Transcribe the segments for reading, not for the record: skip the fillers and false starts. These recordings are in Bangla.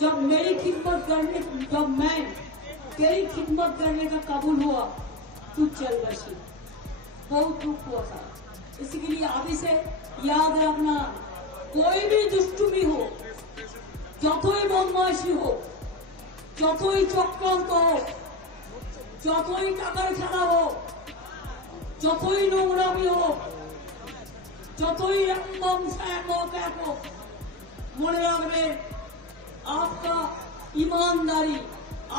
जब मेरी खिदमत करने, जब मैं तेरी खिदमत करने का कबूल हुआ, तू चल बसी। बहुत दुख हुआ था। इसके लिए अभी से याद रखना, कोई भी दुष्टुमी हो, যতই বদমাইশি হোক, যতই চক্রান্ত হোক, যতই টাকার খেলা হোক, যতই নোংরামি হোক, যতই একদম এক হোক, মনে রাখবেন आपका ईमानदारी,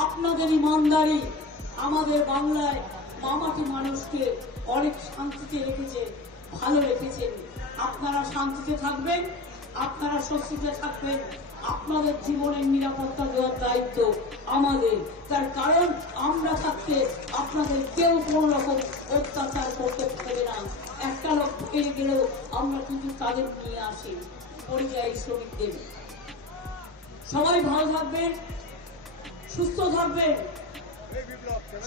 আপনাদের ईमानदारी আমাদের বাংলায় মামাটি মানুষকে অনেক শান্তিতে রেখেছে, ভালো রেখেছেন। আপনারা শান্তিতে থাকবেন, আপনারা স্বস্তিতে থাকবেন। আপনাদের জীবনের নিরাপত্তা দেওয়ার দায়িত্ব আমাদের। তার কারণ আমরা থাকতে আপনাদের কেউ কোন রকম অত্যাচার করতে পারবে না। একটা লোক ফিরে গেলেও আমরা কিন্তু তাদের নিয়ে আসি, পরিযায়ী শ্রমিকদের। সবাই ভালো থাকবেন, সুস্থ থাকবেন,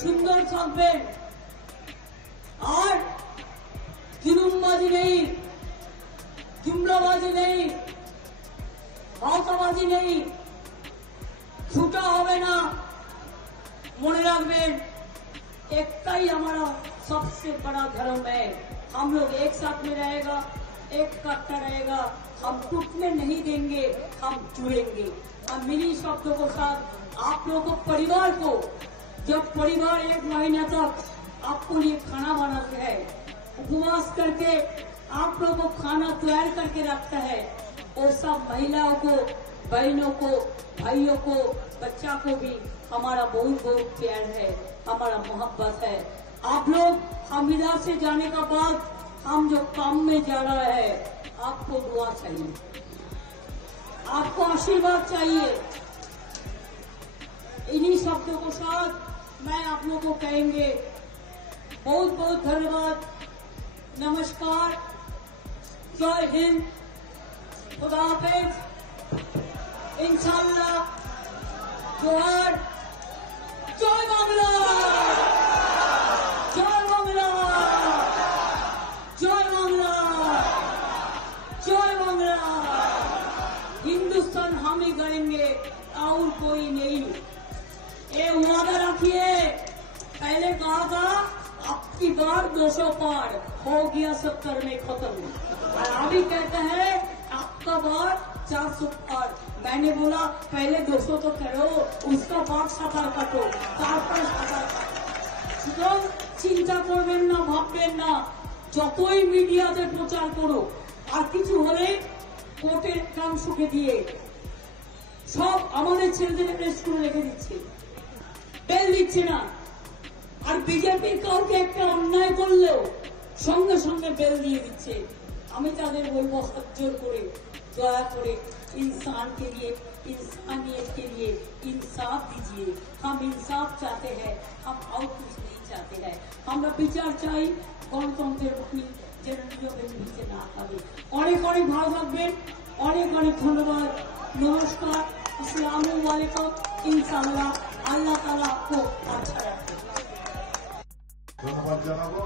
সুন্দর থাকবেন। আর জুলুমবাজি নেই, जुमलाबाजी नहीं, भावताबाजी नहीं, झूठा होवे ना। मने रखबेन एकता ही हमारा सबसे बड़ा धर्म है। हम लोग एक साथ में रहेगा, एक करता रहेगा। हम टूटने नहीं देंगे, हम जुड़ेंगे। हम इन्हीं शब्दों के साथ आप लोगों को, परिवार को, जब परिवार एक महीने तक आपको लिए खाना बनाते हैं, उपवास करके आप लोगों को खाना तैयार करके रखता है, और सब महिलाओं को, बहनों को, भाइयों को, बच्चा को भी हमारा बहुत बहुत प्यार है, हमारा मोहब्बत है। आप लोग, हम इधर से जाने का बाद हम जो काम में जा रहा है, आपको दुआ चाहिए, आपको आशीर्वाद चाहिए। इन्हीं शब्दों के साथ मैं आप लोगों को कहेंगे बहुत बहुत धन्यवाद, नमस्कार, जय हिंद, खुदा हाफिज, इंशाअल्लाह, जोहार, जय बांग्ला, जय बांग्ला, जय बांग्ला, जय बांग्ला। हिंदुस्तान हम ही करेंगे और कोई नहीं। ये वादा रखिए, पहले कहा था आपकी बार 200 पार हो गया, 70 में खत्म। और अभी कहते हैं आपका बार 400 पार। मैंने बोला पहले 200 तो करो, उसका बाद 7 काटो, তারপরে 7 সুতরাং চিন্তা করবেন না, ভাববেন না। যতই মিডিয়াতে প্রচার করো, আর কিছু হলে কোর্টের একাংশকে দিয়ে সব আমাদের ছেলেদের স্কুলে রেখে দিচ্ছে, বেল দিচ্ছে না। আর বিজেপির কাউকে একটা অন্যায় করলেও সঙ্গে সঙ্গে বেল দিয়ে দিচ্ছে। আমি তাদের বলবো হাত জোর করে, দয়া করে इंसान के लिए, इंसानियत के लिए इंसाफ दीजिए। हम इंसाफ चाहते हैं, हम और कुछ नहीं चाहते हैं। আমরা বিচার চাই, গণতন্ত্রের মুক্তি যেন নিয়মের নিচে না হবে। অনেক অনেক ভালো থাকবেন, অনেক অনেক ধন্যবাদ, নমস্কার, আসসালামু আলাইকুম। ইনশাআল্লাহ আল্লাহ তাআলা आपको अच्छा रखे। ধন্যবাদ জানাবো।